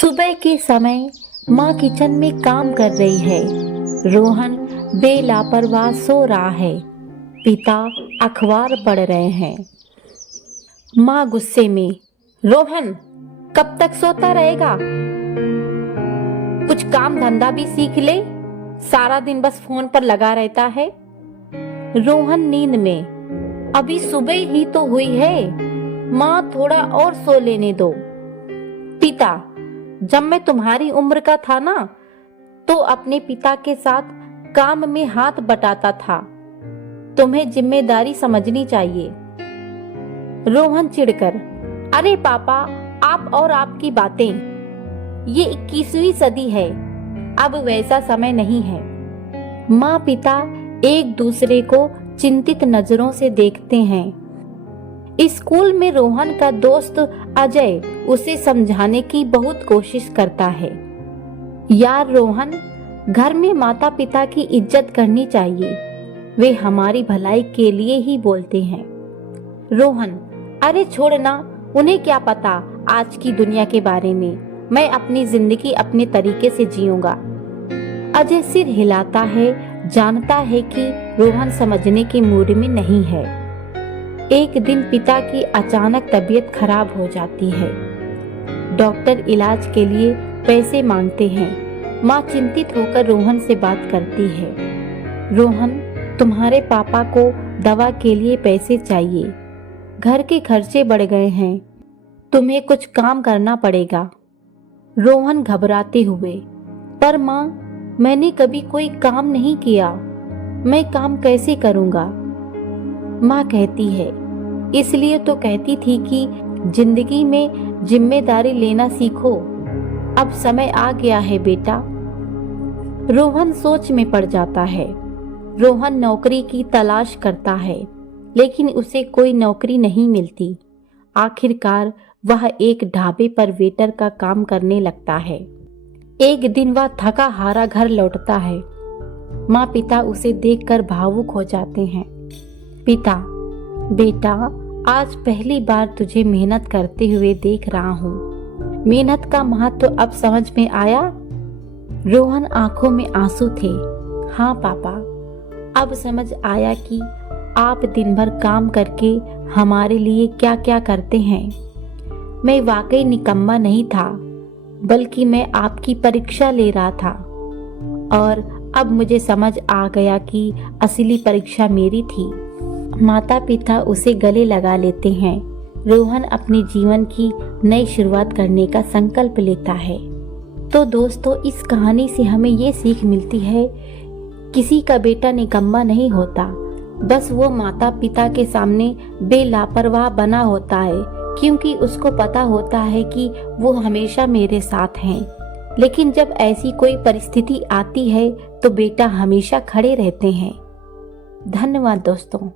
सुबह के समय माँ किचन में काम कर रही है। रोहन बेलापरवाह सो रहा है। पिता अखबार पढ़ रहे हैं। माँ गुस्से में, रोहन कब तक सोता रहेगा? कुछ काम धंधा भी सीख ले, सारा दिन बस फोन पर लगा रहता है। रोहन नींद में, अभी सुबह ही तो हुई है, माँ थोड़ा और सो लेने दो। पिता, जब मैं तुम्हारी उम्र का था ना, तो अपने पिता के साथ काम में हाथ बटाता था। तुम्हें जिम्मेदारी समझनी चाहिए। रोहन चिढ़कर, अरे पापा, आप और आपकी बातें, ये 21वीं सदी है, अब वैसा समय नहीं है। माँ पिता एक दूसरे को चिंतित नजरों से देखते हैं। स्कूल में रोहन का दोस्त अजय उसे समझाने की बहुत कोशिश करता है। यार रोहन, घर में माता पिता की इज्जत करनी चाहिए, वे हमारी भलाई के लिए ही बोलते हैं। रोहन, अरे छोड़ना, उन्हें क्या पता आज की दुनिया के बारे में, मैं अपनी जिंदगी अपने तरीके से जीऊंगा। अजय सिर हिलाता है, जानता है कि रोहन समझने के मूड में नहीं है। एक दिन पिता की अचानक तबीयत खराब हो जाती है। डॉक्टर इलाज के लिए पैसे मांगते हैं। माँ चिंतित होकर रोहन से बात करती है। रोहन, तुम्हारे पापा को दवा के लिए पैसे चाहिए, घर के खर्चे बढ़ गए हैं, तुम्हें कुछ काम करना पड़ेगा। रोहन घबराते हुए, पर माँ, मैंने कभी कोई काम नहीं किया, मैं काम कैसे करूँगा? माँ कहती है, इसलिए तो कहती थी कि जिंदगी में जिम्मेदारी लेना सीखो, अब समय आ गया है बेटा। रोहन सोच में पड़ जाता है। रोहन नौकरी की तलाश करता है, लेकिन उसे कोई नौकरी नहीं मिलती। आखिरकार वह एक ढाबे पर वेटर का काम करने लगता है। एक दिन वह थका हारा घर लौटता है। माँ पिता उसे देखकर भावुक हो जाते हैं। पिता, बेटा, आज पहली बार तुझे मेहनत करते हुए देख रहा हूँ। मेहनत का महत्व तो अब समझ में आया? रोहन आंखों में आंसू थे। हाँ पापा, अब समझ आया कि आप दिन भर काम करके हमारे लिए क्या क्या करते हैं। मैं वाकई निकम्मा नहीं था, बल्कि मैं आपकी परीक्षा ले रहा था, और अब मुझे समझ आ गया कि असली परीक्षा मेरी थी। माता पिता उसे गले लगा लेते हैं। रोहन अपने जीवन की नई शुरुआत करने का संकल्प लेता है। तो दोस्तों, इस कहानी से हमें ये सीख मिलती है, किसी का बेटा निकम्मा नहीं होता, बस वो माता पिता के सामने बेलापरवाह बना होता है, क्योंकि उसको पता होता है कि वो हमेशा मेरे साथ हैं। लेकिन जब ऐसी कोई परिस्थिति आती है तो बेटा हमेशा खड़े रहते हैं। धन्यवाद दोस्तों।